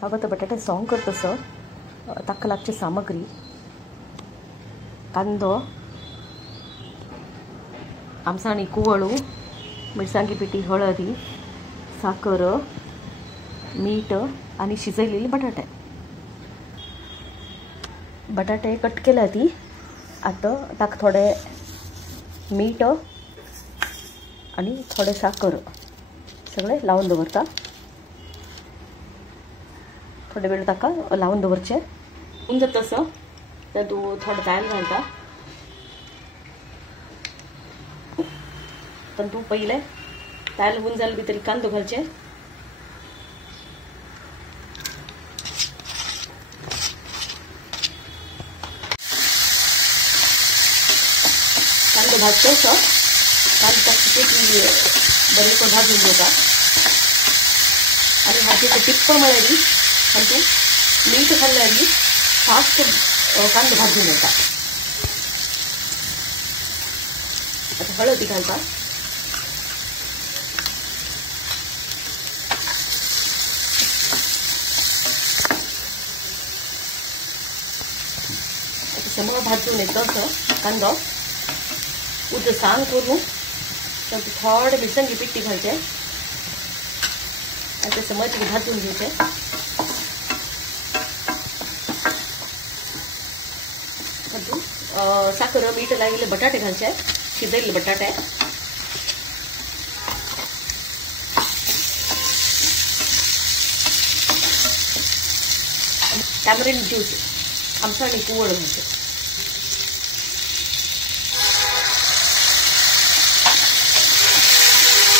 हांव आतां बटाटे सॉंग करता ताका लागची सामग्री कांदो आमसाणी कुवळू मिरसांगी पिठी हळदी साखर मीठ आणि शिजयलेले बटाटे कट केल्या ती आता ताका थोडे मीठ आणि थोडे साखर सगळे लावून दवरता थोडे वेळ ताका लावून दवरचे होऊन जात तसं तातूंत थोडे तेल घालता तातूंत पयले तेल होऊन जाले भितर कांदो घालचे कांदो भाजतो असो कांदो पिठी बरें करून भाजून घेता आणि हातीचे टिप्प म्हळ्यार तातूंत मीठ घाल्यार फास्ट कांदो भाजून येता आता हळदी घालता समोर भाजून येतो असो कांदो उद्या सांग करून थोडे मिरसांगी पिठी घालचे आणि ते समज भाजून घ्यायचे साखर मीठ लागलेले बटाटे घालचे शिजलेले बटाटे टॅमरिंड ज्यूस आमसाणी कुवळ घालचे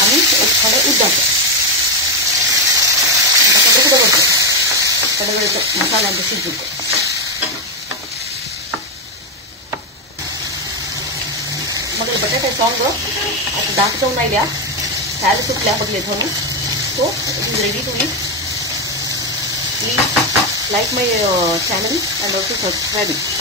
आणि थोडे उद्दाचे थोडे वेळ मसाला शिजवतो मग बटाटे सॉंग आता दाट जाऊन आयल्या सायला सुटल्या बघले थोडे so it is ready to eat please like my channel and also subscribe it.